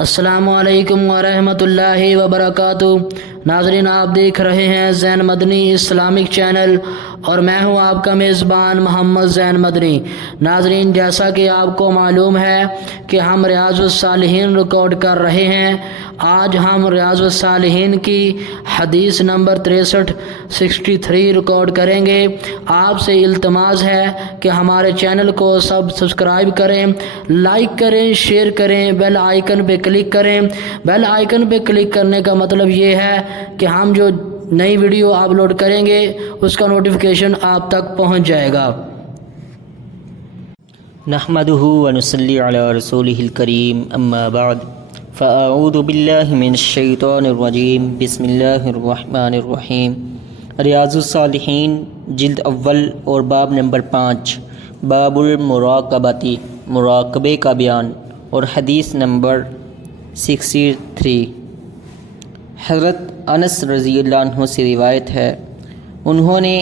السلام علیکم ورحمۃ اللہ وبرکاتہ۔ ناظرین، آپ دیکھ رہے ہیں زین مدنی اسلامک چینل اور میں ہوں آپ کا میزبان محمد زین مدنی۔ ناظرین، جیسا کہ آپ کو معلوم ہے کہ ہم ریاض الصالحین ریکارڈ کر رہے ہیں۔ آج ہم ریاض الصالحین کی حدیث نمبر 63 ریکارڈ کریں گے۔ آپ سے التماس ہے کہ ہمارے چینل کو سبسکرائب کریں، لائک کریں، شیئر کریں، بیل آئیکن پہ کلک کریں۔ بیل آئیکن پہ کلک کرنے کا مطلب یہ ہے کہ ہم جو نئی ویڈیو اپلوڈ کریں گے اس کا نوٹیفیکیشن آپ تک پہنچ جائے گا۔ نحمدہ ونصلی علی رسولہ الکریم، اما بعد فاعوذ باللہ من الشیطان الرجیم، بسم اللہ الرحمن الرحیم۔ ریاض الصالحین جلد اول اور باب نمبر 5، باب المراقبتی، مراقبے کا بیان، اور حدیث نمبر 63۔ حضرت انس رضی اللہ عنہ سے روایت ہے، انہوں نے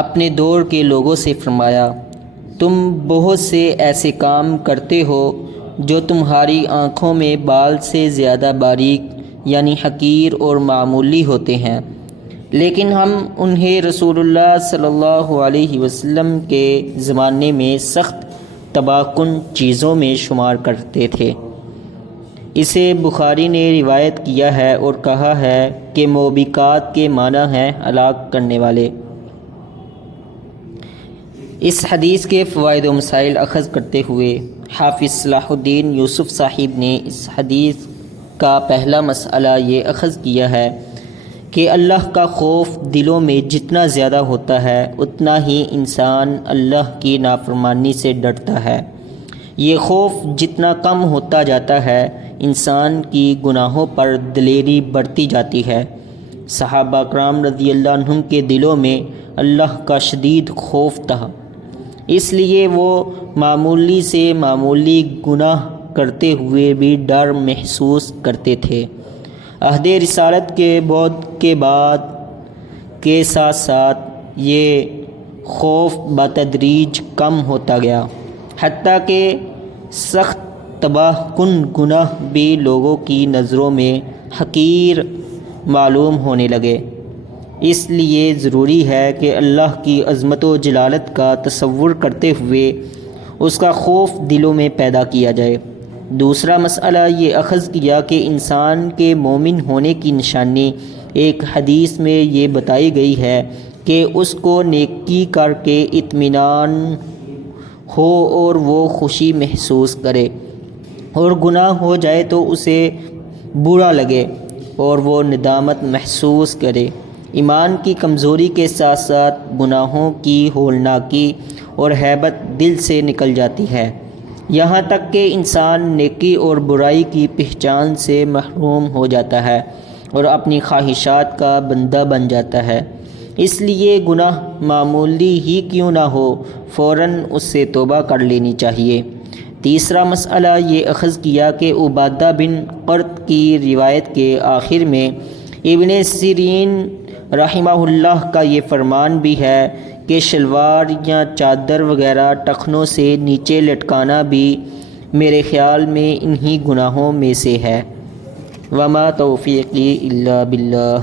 اپنے دور کے لوگوں سے فرمایا، تم بہت سے ایسے کام کرتے ہو جو تمہاری آنکھوں میں بال سے زیادہ باریک یعنی حقیر اور معمولی ہوتے ہیں، لیکن ہم انہیں رسول اللہ صلی اللہ علیہ وسلم کے زمانے میں سخت تباہ کن چیزوں میں شمار کرتے تھے۔ اسے بخاری نے روایت کیا ہے اور کہا ہے کہ موبقات کے معنی ہیں ہلاک کرنے والے۔ اس حدیث کے فوائد و مسائل اخذ کرتے ہوئے حافظ صلاح الدین یوسف صاحب نے اس حدیث کا پہلا مسئلہ یہ اخذ کیا ہے کہ اللہ کا خوف دلوں میں جتنا زیادہ ہوتا ہے اتنا ہی انسان اللہ کی نافرمانی سے ڈرتا ہے۔ یہ خوف جتنا کم ہوتا جاتا ہے انسان کی گناہوں پر دلیری بڑھتی جاتی ہے۔ صحابہ کرام رضی اللہ عنہم کے دلوں میں اللہ کا شدید خوف تھا، اس لیے وہ معمولی سے معمولی گناہ کرتے ہوئے بھی ڈر محسوس کرتے تھے۔ عہد رسالت کے بعد کے ساتھ ساتھ یہ خوف بتدریج کم ہوتا گیا، حتیٰ کہ سخت تباہ کن گناہ بھی لوگوں کی نظروں میں حقیر معلوم ہونے لگے۔ اس لیے ضروری ہے کہ اللہ کی عظمت و جلالت کا تصور کرتے ہوئے اس کا خوف دلوں میں پیدا کیا جائے۔ دوسرا مسئلہ یہ اخذ کیا کہ انسان کے مومن ہونے کی نشانی ایک حدیث میں یہ بتائی گئی ہے کہ اس کو نیکی کر کے اطمینان ہو اور وہ خوشی محسوس کرے، اور گناہ ہو جائے تو اسے برا لگے اور وہ ندامت محسوس کرے۔ ایمان کی کمزوری کے ساتھ ساتھ گناہوں کی ہولناکی اور ہیبت دل سے نکل جاتی ہے، یہاں تک کہ انسان نیکی اور برائی کی پہچان سے محروم ہو جاتا ہے اور اپنی خواہشات کا بندہ بن جاتا ہے۔ اس لیے گناہ معمولی ہی کیوں نہ ہو فوراً اس سے توبہ کر لینی چاہیے۔ تیسرا مسئلہ یہ اخذ کیا کہ عبادہ بن قرط کی روایت کے آخر میں ابن سیرین رحمہ اللہ کا یہ فرمان بھی ہے کہ شلوار یا چادر وغیرہ ٹخنوں سے نیچے لٹکانا بھی میرے خیال میں انہی گناہوں میں سے ہے۔ وما توفیقی الا باللہ۔